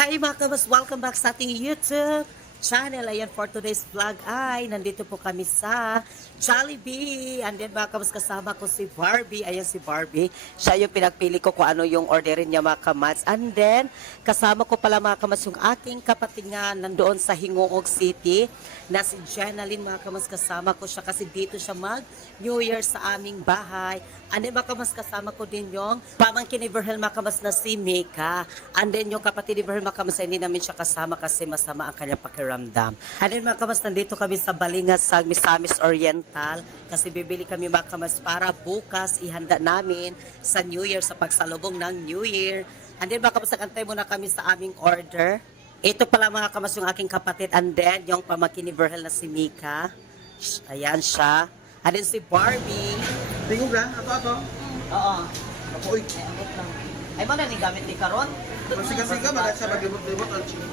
Hi mga kabas! Welcome back sa ating YouTube channel. Ayan, for today's vlog ay nandito po kami sa Jollibee. And then mga kabas, kasama ko si Barbie. Ayan si Barbie. Siya yung pinagpili ko kung ano yung orderin niya mga kamats. And then kasama ko pala mga kamats yung aking kapatid nga nandoon sa Hingoog City na si Jenaline mga kamats. Kasama ko siya kasi dito siya mag New Year sa aming bahay. And then mga kamats, kasama ko din yung pamangkin ni Virgil mga kamats na si Mika. And then yung kapatid ni Virgil mga kamats, hindi namin siya kasama kasi masama ang kanyang pakiramdam. And then mga kamats, nandito kami sa Balingas sa Misamis Oriental kasi bibili kami mga kamats para bukas ihanda namin sa New Year, sa pagsalubong ng New Year. And then mga kamats, nagantay muna kami sa aming order. Ito pala mga kamats yung aking kapatid, and then yung pamangkin ni Virgil na si Mika. Ayan siya. And then si Barbie. Tingog lang, ato. Oo. Ako, uy. Ay, abot lang. Ay, mo na ni gamit ni Karon? Masika-sika, magat siya maglibot-libot ang chicken.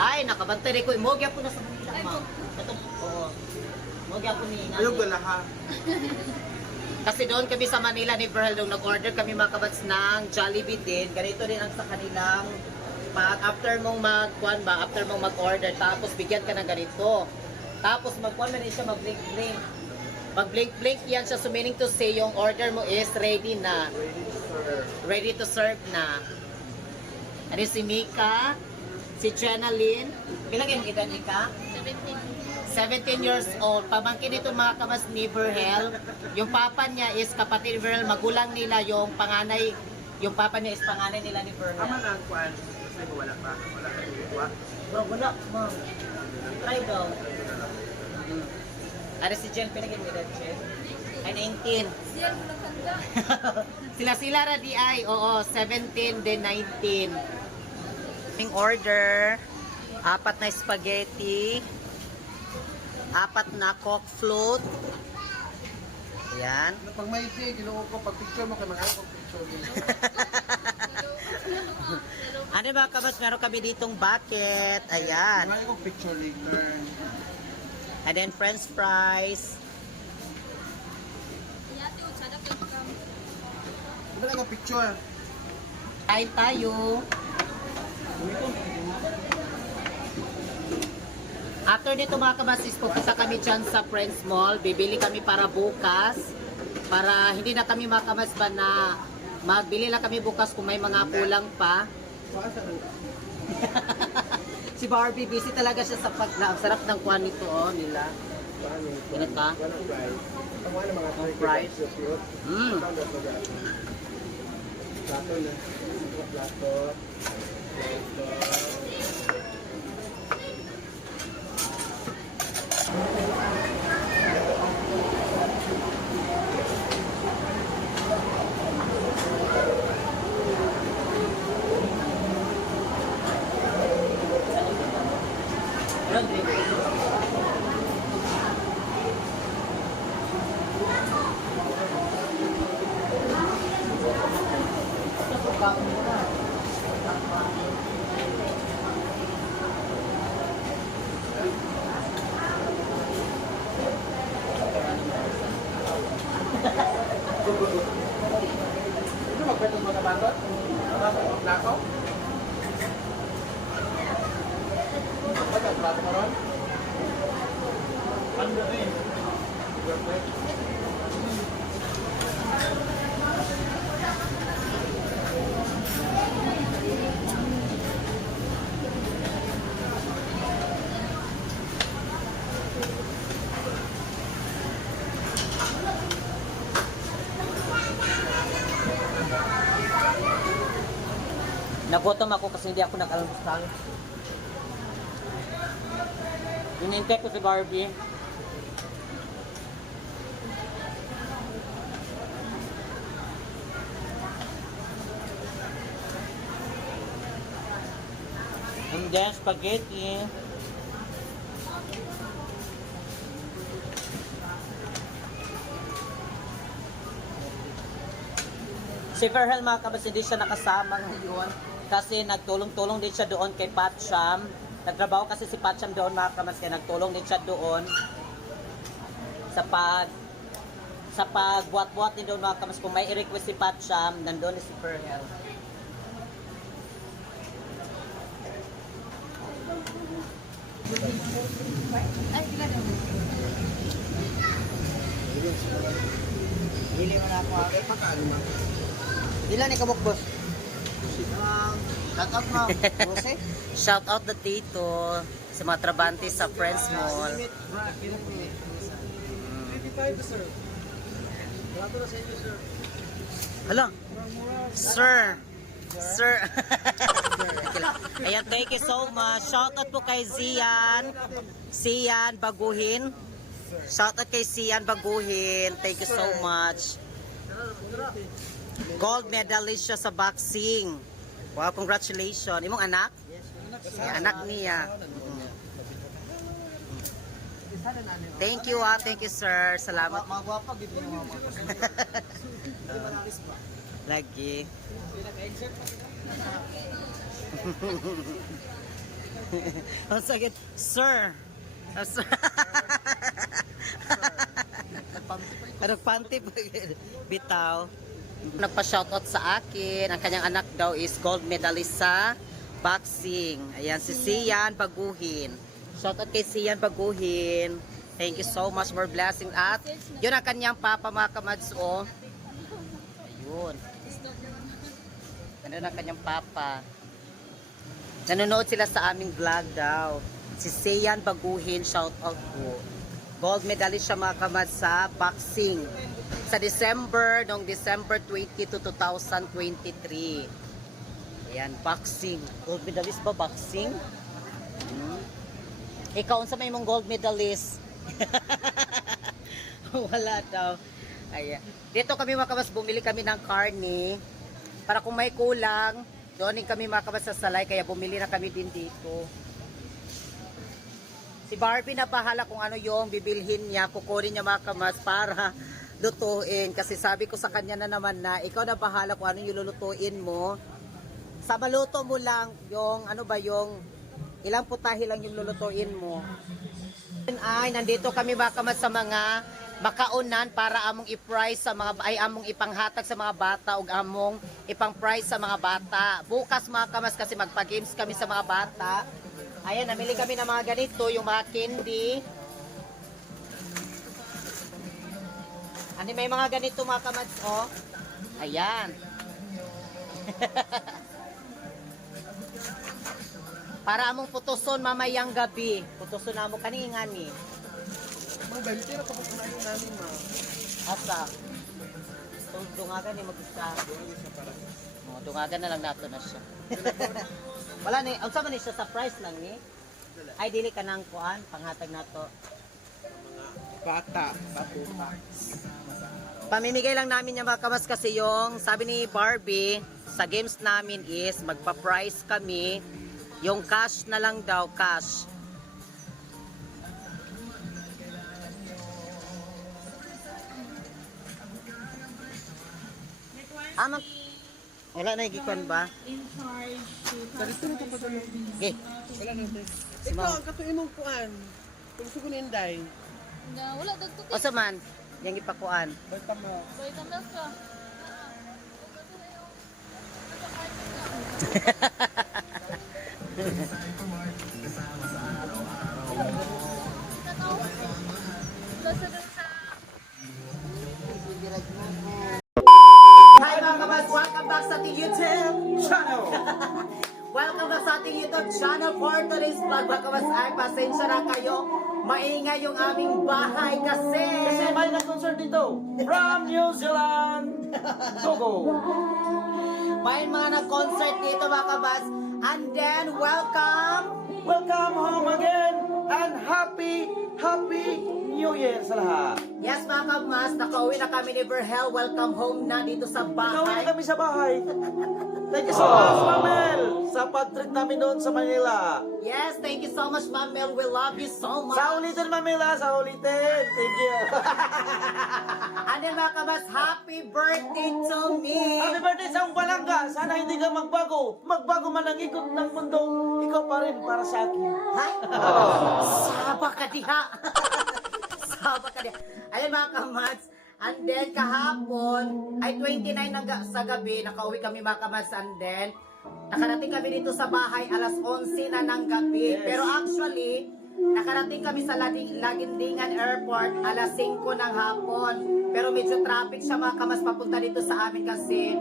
Ay, nakabantay ko. Mogya po na sa Manila, ma'am. Ito, oo. Mogya po ni Nani. Ayog gala ha. Kasi doon kami sa Manila ni Virgil, nung nag-order kami mga kabats ng Jollibee din. Ganito din ang sa kanilang after mong after mong mag-order, tapos bigyan ka ng ganito. Tapos magkuhan mo rin siya mag-blink-blink. Mag-blink-blink yan siya, so meaning to say, yung order mo is ready na. Ready to serve na. Ano si Mika, si Jenaline. Bilang yung edad, Mika? 17 years old. Pamangkin nito mga kabas ni Virgil. Yung papa niya is kapatid ni Virgil. Magulang nila yung panganay. Yung papa niya is panganay nila ni Virgil. Ama na ang kuan. Kasi mo wala pa. Wala ka yung iwa. Wala, ma'am. Try daw. Ano si Jen? Pinagin mo edad, Jen? Ay, 19. Sila ra di ay. Oo, 17 then 19. Aming order. 4 na spaghetti. 4 na coke float. Ayan. Pag may iti, ginoo ko, pag picture mo, kaya mag-ako picture din. Ano ba kabas? Meron kami ditong bucket. Ayan. Mag-ako picture later. And then french fries. Mag-ako picture. Kain tayo. After nito mga kabasis, pupunta kami dyan sa Friends Mall. Bibili kami para bukas. Para hindi na kami mga kabas ba na magbili lang kami bukas kung may mga kulang pa. Si Barbie, busy talaga siya sa ang sarap ng kuha nito, oh, nila. Ganit ka? Fries. Mm. Plato na. Plato. Ito magpetong mo na bandot? Plato? Ba't ang plato mo ron? Ano din? Nagutom ako kasi hindi ako nag-almusal. Hinintay ko si Barbie. And then spaghetti. Si Virgil mga kabas, hindi siya nakasama ngayon kasi nagtulong-tulong din siya doon kay Patcham. Nagtrabaho kasi si Patcham doon mga kabas, kaya nagtulong din siya doon sa pagbuat-buat din doon mga kabas. Kung may i-request si Patcham, nandun si Virgil. Dili mo na ako. Pagkaano ma? Ilan ni kabuk boss? Shout out mo. Jose? Shout out the Tito sa mga trabante sa Friends Mall. 55 sir. Grabe na sa inyo sir. Hala. Sir. Sir. Ayan, thank you so much. Shout out po kay Zian. Sian Baguhin. Shout out kay Sian Baguhin. Thank you so much. Gold medalist siya sa boxing. Wow, congratulations. Imong anak? Yung anak niya. Thank you thank you sir. Salamat. Mga gwapa gid mo mga. Lagi. Ang sakit. Sir. Sir. Nagpanti pa. Bitaw. Nagpa-shoutout sa akin. Ang kanyang anak daw is gold medalist sa boxing. Ayan, si Sian Baguhin. Shoutout kay Sian Baguhin. Thank you so much for blessing. At yun ang kanyang papa mga kamads. Oh. Yun. Ano na kanyang papa. Nanonood sila sa aming vlog daw. Si Sian Baguhin, shout out po. Gold medalist siya mga kamad sa boxing. Sa noong December 20 to 2023. Ayan, boxing. Gold medalist ba boxing? Ikaw, unsa may mong gold medalist? Wala daw. Ayan. Dito kami mga kabas, bumili kami ng karne. Para kung may kulang, doon kami mga kabas sa salay, kaya bumili na kami din dito. Si Barbie na bahala kung ano yung bibilhin niya, kukunin niya mga kamas para lutuin. Kasi sabi ko sa kanya na naman na, ikaw na bahala kung ano yung lulutuin mo. Sa maluto mo lang, yung ano ba yung, ilang putahe lang yung lulutuin mo. Ay, nandito kami mga kamas sa mga makaunan para among i-price sa mga among ipanghatag sa mga bata ug among ipang-price sa mga bata. Bukas mga kamas kasi magpa-games kami sa mga bata. Ayan, namili kami ng mga ganito, yung mga candy. Ano may mga ganito mga kamads, oh. Ayan. Para among putuson mamayang gabi. Putuson na mo kaningan ni. Mga ganito na kapag kumain namin ma. Asa? Dungagan ni mag-isa. Dungagan na lang nato na siya. Wala ni, unsa man ni siya sa price lang ni? Ay dili ka nang kuan, panghatag nato. Bata, batuta. Pamimigay lang namin yung mga kamas kasi yung sabi ni Barbie sa games namin is magpa-price kami. Yung cash na lang daw, cash. Wala na ikikon ba? Dito na ito pa doon. Okay. Wala na ito. Ikaw, ang katuin mong kuan. Kung suko ni Inday. Wala dagto O sa man, yung ipakuan. Basta mo. vitamins ka. Hi mga kabas! Welcome back sa ating YouTube channel! Welcome back sa ating YouTube channel for today's vlog. Mga kabas ay pasensya na kayo. Maingay yung aming bahay kasi may nag-concert dito from New Zealand. Togo. may mga nag-concert dito mga kabas. And then, welcome! Welcome home again and happy New Year sa lahat. Yes mga kabas, nakauwi na kami ni Verhel. Welcome home na dito sa Nakauwi na bahay. kami sa bahay. Thank you so much, Mamel, sa pag-treat namin doon sa Manila. Yes, thank you so much, Mamel. We love you so much. Sa ulitin, Mamela, sa ulitin. Thank you. And then mga kabas, happy birthday to me! Happy birthday sa Balanga. Sana hindi ka magbago. Magbago man ang ikot ng mundo. Ikaw pa rin para sa akin. Hay? Saba ka diha! Saba ka diha! Ayun mga kamats, and then kahapon, ay 29 sa gabi, nakauwi kami mga kamats, and then nakarating kami dito sa bahay alas 11 na ng gabi. Yes. Pero actually, Nakarating kami sa Lagindingan Airport alas 5 ng hapon. Pero medyo traffic siya mga kamas papunta dito sa amin kasi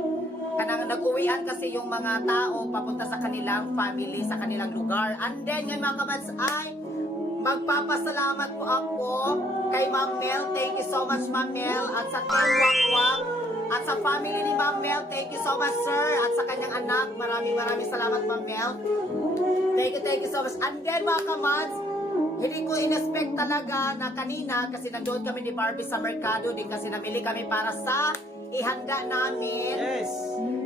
kanang nag-uwian kasi yung mga tao papunta sa kanilang family, sa kanilang lugar. And then ngayon mga kamas ay magpapasalamat po ako kay Ma'am Mel. Thank you so much Ma'am Mel. At sa Team Wakwak. At sa family ni Ma'am Mel. Thank you so much sir. At sa kanyang anak. Maraming salamat Ma'am Mel. Thank you so much. And then mga kamans, hindi ko in-expect talaga na kanina kasi nandoon kami ni Barbie sa merkado din kasi namili kami para sa ihanda namin. Yes.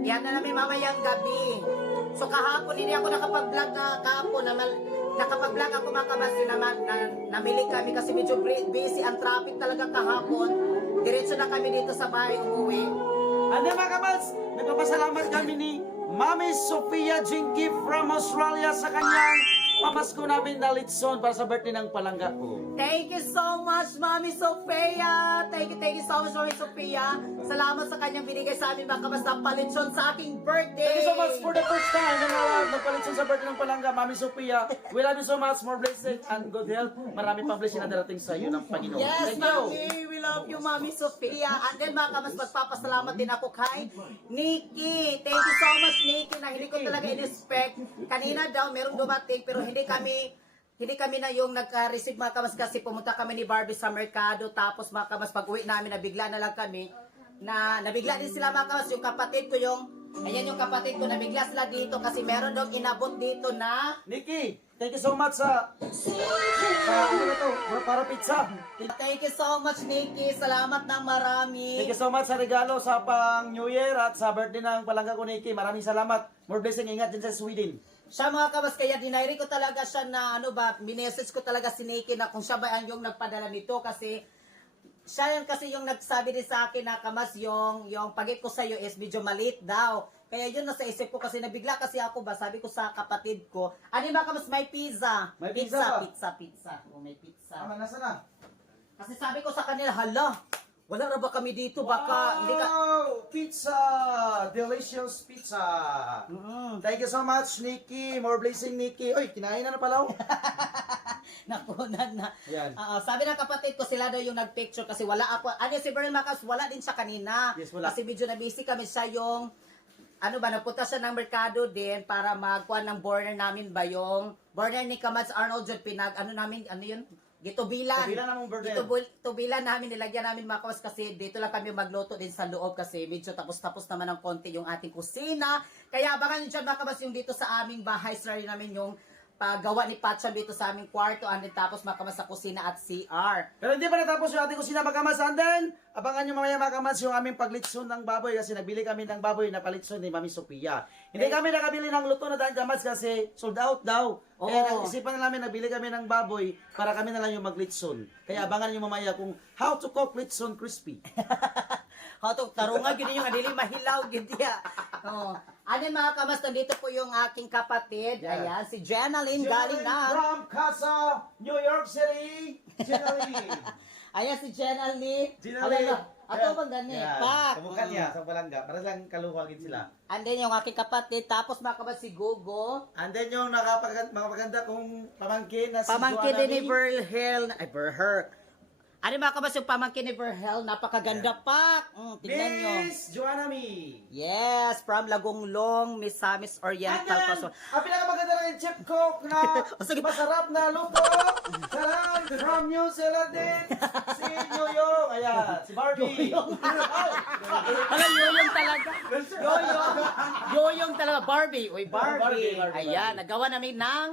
Ihanda namin mamayang gabi. So kahapon hindi ako nakapag-vlog na kahapon. Nakapag-vlog ako mga kamasi naman na namili kami kasi medyo busy ang traffic talaga kahapon. Diretso na kami dito sa bahay umuwi. And then mga kamals, nagpapasalamat kami ni Mami Sophia Jinky from Australia sa kanyang pamasko namin na litson para sa birthday ng palangga ko. Thank you so much, Mami Sophia. Thank you so much, Mami Sophia. Salamat sa kanyang binigay sa amin mga kabasta palitson sa aking birthday. Thank you so much for the first time na nagpalitson sa birthday ng palangga, Mami Sophia. We love you so much. More blessing and good health. Marami pang blessing na darating sa iyo ng Panginoon. Yes, Thank you. Mami. We love you, Mami Sophia. And then mga kabas, magpapasalamat din ako kay Nikki. Thank you so much, Nikki, na hindi ko talaga in-expect. Kanina daw, merong dumating, pero hindi kami na yung nag-receive mga kamas kasi pumunta kami ni Barbie sa merkado tapos mga kamas pag-uwi namin nabigla na lang kami na nabigla din sila mga kamas yung kapatid ko ayan yung kapatid ko nabigla sila dito kasi meron daw inabot dito na Nikki, thank you so much sa ano na to, para pizza. Thank you so much Nikki, salamat ng marami. Thank you so much sa regalo sa pang New Year at sa birthday ng palangga ko Nikki. Maraming salamat. More blessing, ingat din sa Sweden. Siya mga kabas, kaya dinairi ko talaga siya na minessage ko talaga si Nikki na kung siya ba yung nagpadala nito kasi siya yan kasi yung nagsabi din sa akin na kamas yung pagit ko sa iyo is medyo maliit daw. Kaya yun nasa isip ko kasi nabigla kasi ako ba, sabi ko sa kapatid ko, ano mga kamas, may pizza. May pizza ba? Pizza. O may pizza. Nasa na? Kasi sabi ko sa kanila, hala, wala na ba kami dito? Baka, hindi ka... Wow! Pizza! Delicious pizza! Thank you so much, Nikki. More blessing, Nikki. Oy, kinain na pala. Nakunan na. Yan. Sabi ng kapatid ko, sila daw yung nagpicture kasi wala ako. Ano si Bern Macas, wala din siya kanina. Yes, wala. Kasi medyo na-busy kami siya yung, napunta siya ng merkado din para magkuha ng burner namin ba yung burner ni Kamats Arnold Jod Pinag, Gitubilan. Tubilan namang burner. Tubilan namin, nilagyan namin mga kawas kasi dito lang kami magluto din sa loob kasi medyo tapos-tapos naman ng konti yung ating kusina. Kaya abangan nyo dyan mga kawas yung dito sa aming bahay, sorry namin yung paggawa ni Patcham dito sa aming kwarto and then tapos mga kamas sa kusina at CR. Pero hindi pa natapos yung ating kusina mga kamas. And then, abangan nyo mamaya mga kamas yung aming paglitson ng baboy kasi nabili kami ng baboy na palitson ni Mami Sophia. Hindi kami nakabili ng luto na dahil kamas kasi sold out daw. Kaya nag-isipan na namin, nabili kami ng baboy para kami na lang yung maglitson. Kaya abangan nyo mamaya kung how to cook litson crispy. Hatok tarungan gini yung adili mahilaw gid ya. Oh. Ano mga kamas, nandito po yung aking kapatid. Yeah. Ayan, si Jenaline galing na. From Casa, New York City. Jenaline. Ayan si Jenaline. Jenaline. Ato bang gani? Pak. Kamukha niya sa palangga. Para lang kaluwagin sila. And then yung aking kapatid. Tapos mga kamas si Gogo. And then yung mga maganda kong pamangkin na si Pamangkin Joanna din ni Lee. Verhel. Ay, Verher. Ano mga kabas yung pamangkin ni Verhel? Napakaganda pa. Tignan nyo. Miss Joanna Me. Yes, from Lagonglong, Misamis Oriental. And then, ang pinakamaganda ng chip cook na Sige. masarap na luto. Salam from New Zealand din. Si Yoyong. Ayan, si Barbie. Alam, yoyong talaga. Yoyong talaga. Barbie. Uy, Barbie. Barbie. Ayan, nagawa namin ng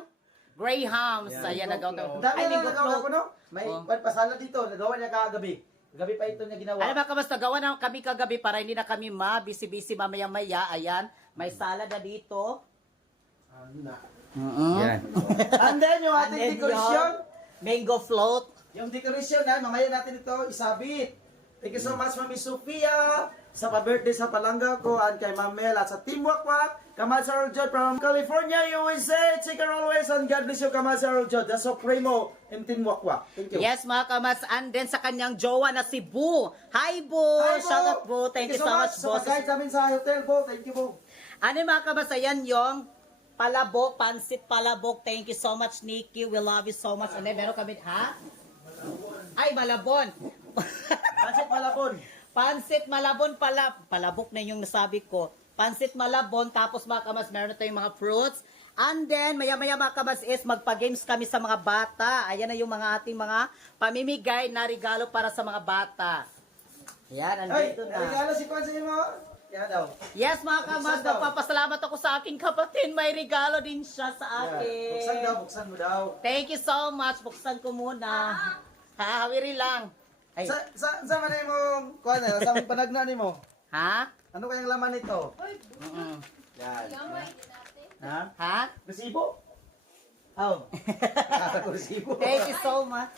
Grahams. Ayan, nagawa. Dami Ay, na Mingo nagawa Float. ko, no? May pasala dito. Nagawa niya kagabi. Gabi pa ito niya ginawa. Alam mga kabas, nagawa na kami kagabi para hindi na kami busy-busy mamaya-maya. Ayan, may salad na dito. Yan. And then, yung And ating then decoration. yung mango float. Yung decoration na, mamaya natin ito isabit. Thank you so much, Mami Sophia, sa pa-birthday sa palangga ko, and kay Ma'am Mel, at sa Team Wakwak, Kamal Sarojod from California, USA. Take care always, and God bless you, Kamal Sarojod, the Supremo in Team Wakwak. Thank you. Yes, mga kamas. And then sa kanyang jowa na si Bu. Hi, Bu! Hi, Bo. Shout out, Bu. Thank you so much, sa boss. pag-guide sa amin sa hotel, Bo. Thank you, Bo. Ano mga kamas, ayan yung palabok, pansit palabok. Thank you so much, Nikki. We love you so much. And then, meron kami, ha? Ay, malabon. Pansit Malabon. Pansit malabon pala. Palabok na yung nasabi ko. Pansit malabon, tapos mga kamas, meron na tayong mga fruits. And then, maya-maya mga kamas is magpa-games kami sa mga bata. Ayan na yung mga ating mga pamimigay na regalo para sa mga bata. Ayan, Ay, andito na. regalo si Kwan sa inyo. Yan daw. Yes mga kamas, Buksan daw. nagpapasalamat ako sa aking kapatid. May regalo din siya sa Yan. akin. Buksan daw, buksan mo daw. Thank you so much. Buksan ko muna. Hahawiri lang. Ay, Sa man mo, Kwan, sa mong panagna ni mo. ha? Ano kayang laman nito? Mm-mm. Yan. Gamay din natin. Ha? Ha? Resibo? Oh. Akala ko resibo. Thank you so much.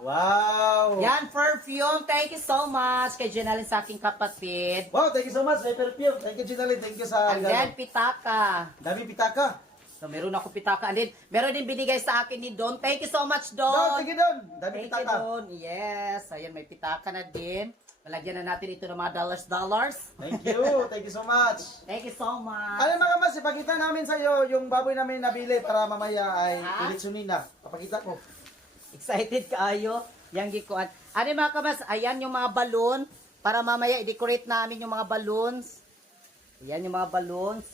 Wow. Yan, perfume. Thank you so much kay Jenalyn sa aking kapatid. Wow, thank you so much. May perfume. Thank you, Ginalyn. Thank you sa And then, pitaka. dami pitaka. So, meron ako pitaka. And then, meron din binigay sa akin ni Don. Thank you so much, Don, Don. thank you, Don. Dami Thank you, pitaka. Don. Yes. Ayan, may pitaka na din. Malagyan na natin ito ng mga dollars. Thank you. Thank you so much. Thank you so much. Ano mga mas, ipakita namin sa iyo yung baboy namin nabili para mamaya ay Ha? ilitsunin na. Papakita ko. Excited kaayo? Yang gikuan. Ano mga kabas? Ayan yung mga balloon. Para mamaya i-decorate namin yung mga balloons. Ayan yung mga balloons.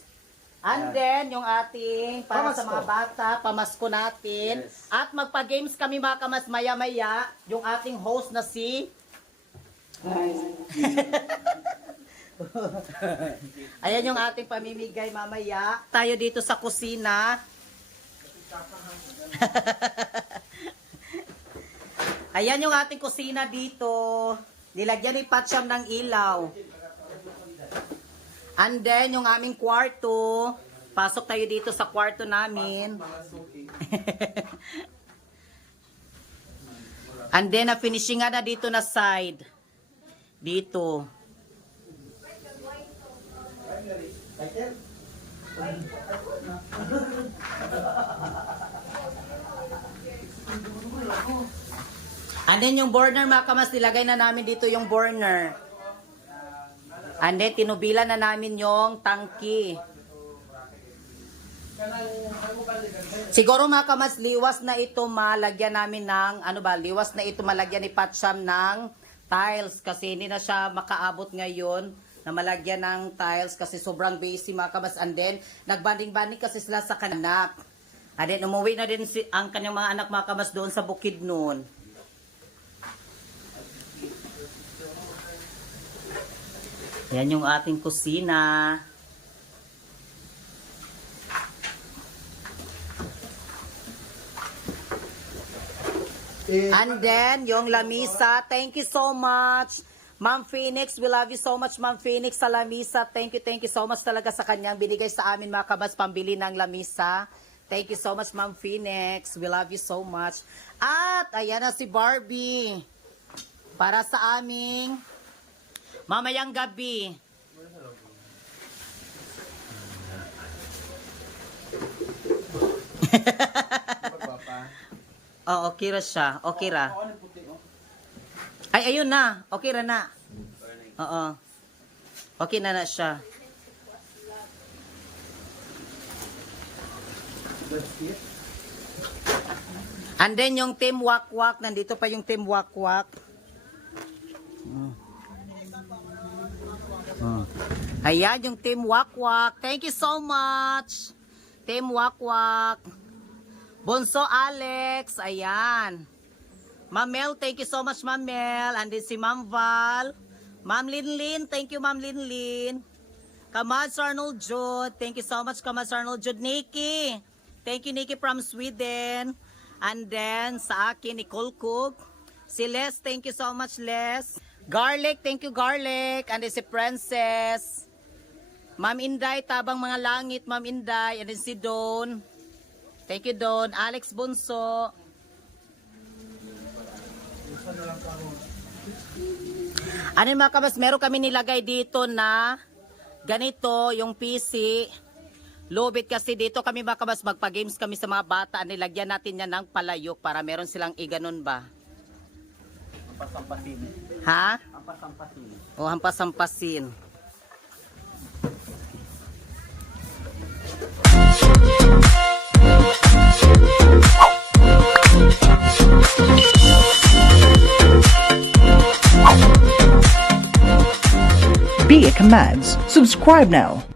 And then, yung ating, para sa Pamasko. mga bata, pamasko natin. Yes. At magpa-games kami mga kamas maya-maya. Yung ating host na si... Ayan yung ating pamimigay mamaya. Tayo dito sa kusina. Ayan yung ating kusina dito. Nilagyan ni Patsyam ng ilaw. And then, yung aming kwarto. Pasok tayo dito sa kwarto namin. And then, na-finishingan na dito na side. Dito. And then yung burner mga kamas, nilagay na namin dito yung burner. And then tinubilan na namin yung tangki. Siguro mga kamas, liwas na ito malagyan namin ng, liwas na ito malagyan ni Patsyam ng tiles. Kasi hindi na siya makaabot ngayon na malagyan ng tiles kasi sobrang busy mga kamas. And then, nagbanding-banding kasi sila sa kanak. And then, umuwi na din ang kanyang mga anak mga kamas doon sa bukid noon. Yan yung ating kusina. And then, yung lamisa. Thank you so much. Ma'am Phoenix, we love you so much, Ma'am Phoenix, sa lamisa. Thank you so much talaga sa kanyang binigay sa amin, mga kabas, pambili ng lamisa. Thank you so much, Ma'am Phoenix. We love you so much. At, ayan na si Barbie. Para sa aming mamayang gabi. Oo, okay ra siya. Okay ra. Ay, ayun na. Okay ra na. Oo. Okay na na siya. And then yung Team Wakwak, nandito pa yung Team Wakwak. Ayan yung Team Wakwak. Thank you so much. Team Wakwak. Bonso Alex, ayan. Ma'am Mel, thank you so much, Ma'am Mel. And then si Ma'am Val. Ma'am Linlin, thank you, Ma'am Linlin. Kamads Arnold Jude, thank you so much, Kamads Arnold Jude. Nikki, thank you, Nikki from Sweden. And then sa akin, Nicole Cook. Si Les, thank you so much, Les. Garlic, thank you, Garlic. And then si Princess. Ma'am Inday, Tabang Mga Langit, Ma'am Inday. And then si Don. Thank you, Don. Alex Bunso. Ano mga kabas, meron kami nilagay dito na ganito, yung PC. Lubit kasi dito kami mga kabas, magpa-games kami sa mga bata. Nilagyan natin yan ng palayok para meron silang iganon ba? Hampasampasin. Ha? Hampasampasin. O hampasampasin. Sophia Kamads. Subscribe now.